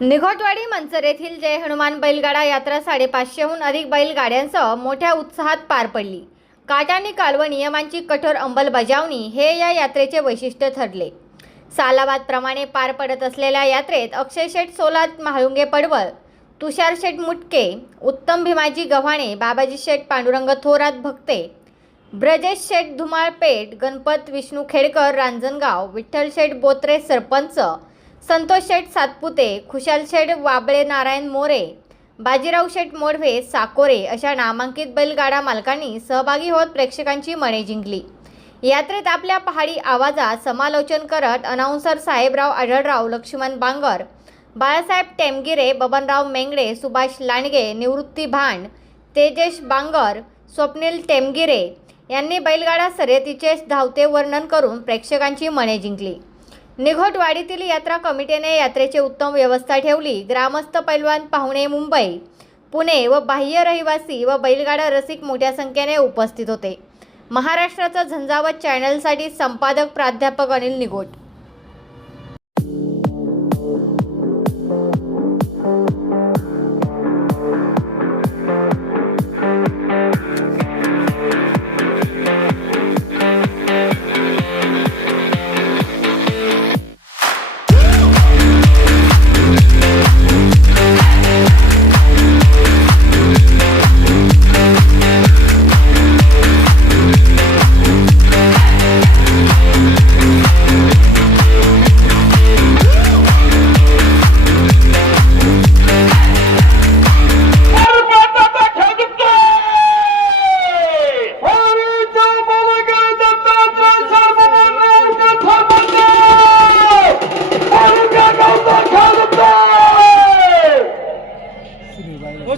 निघोटवाडी मंचर येथील जय हनुमान बैलगाडा यात्रा 550हून अधिक बैलगाड्यांसह मोठ्या उत्साहात पार पडली। काटानी कालव नियमांची कठोर अंमलबजावणी हे या यात्रेचे वैशिष्ट्य ठरले। सालाबादप्रमाणे पार पडत असलेल्या यात्रेत अक्षय शेठ सोलात, म्हाळुंगे पडवळ, तुषार शेठ मुटके, उत्तम भीमाजी गव्हाणे, बाबाजी शेठ पांडुरंग थोरात भक्ते, ब्रजेश शेठ धुमाळपेठ, गणपत विष्णू खेडकर रांजणगाव, विठ्ठल शेठ बोत्रे सरपंच, संतोष शेठ सातपुते, खुशाल शेठ वाबळे, नारायण मोरे, बाजीराव शेठ मोडवे साकोरे अशा नामांकित बैलगाडा मालकांनी सहभागी होत प्रेक्षकांची मने जिंकली। यात्रेत आपल्या पहाडी आवाजात समालोचन करत अनाउन्सर साहेबराव आढळराव, लक्ष्मण बांगर, बाळासाहेब टेमगिरे, बबनराव मेंगडे, सुभाष लांडगे, निवृत्ती भांड, तेजेश बांगर, स्वप्नील टेमगिरे यांनी बैलगाडा शर्यतीचे धावते वर्णन करून प्रेक्षकांची मने जिंकली। निघोटवाडीतील यात्रा कमिटीने यात्रेची उत्तम व्यवस्था ठेवली। ग्रामस्थ, पैलवान, पाहुणे, मुंबई, पुणे व बाह्य रहिवासी व बैलगाडा रसिक मोठ्या संख्येने उपस्थित होते। महाराष्ट्राचा झंझावात चॅनलसाठी संपादक प्राध्यापक अनिल निघोट।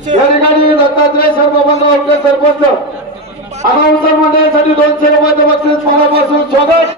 या ठिकाणी दत्तात्रय बबनराव सरपंच अनाउन्सर मंडळासाठी 200 रुपयाचे बक्षीस मनापासून स्वागत।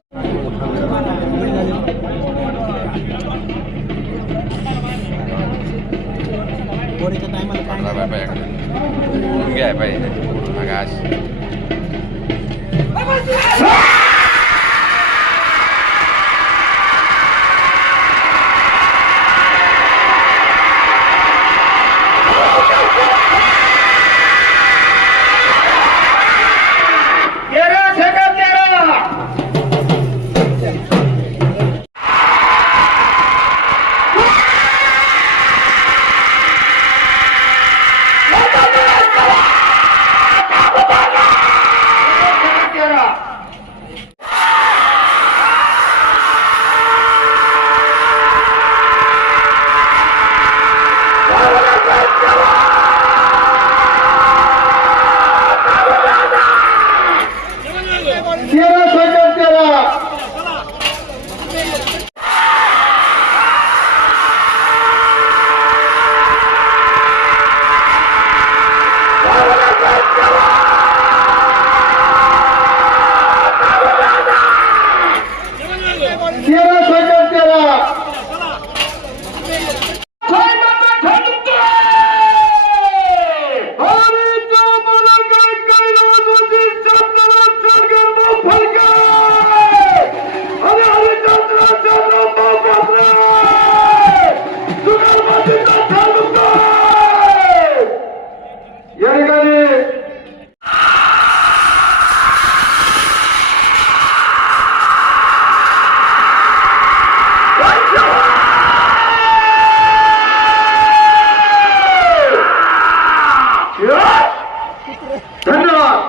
धन्यवाद।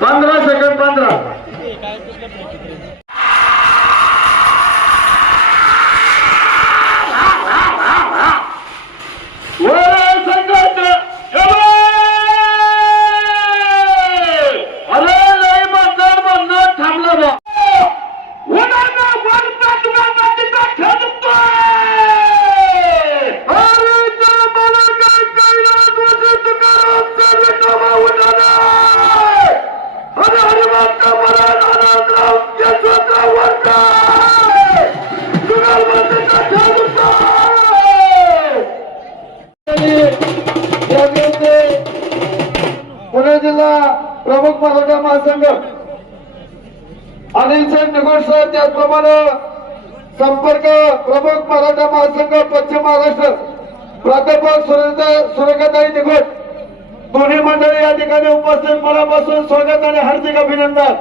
15 सेकंड 15 पुणे जिल्हा प्रमुख मराठा महासंघ अनिल शेठ निघोट सर, त्याचप्रमाणे संपर्क प्रमुख मराठा महासंघ पश्चिम महाराष्ट्र प्राध्यापक सुरेखाताई निघोट दोन्ही मंडळी या ठिकाणी उपस्थित मनापासून स्वागत आणि हार्दिक अभिनंदन.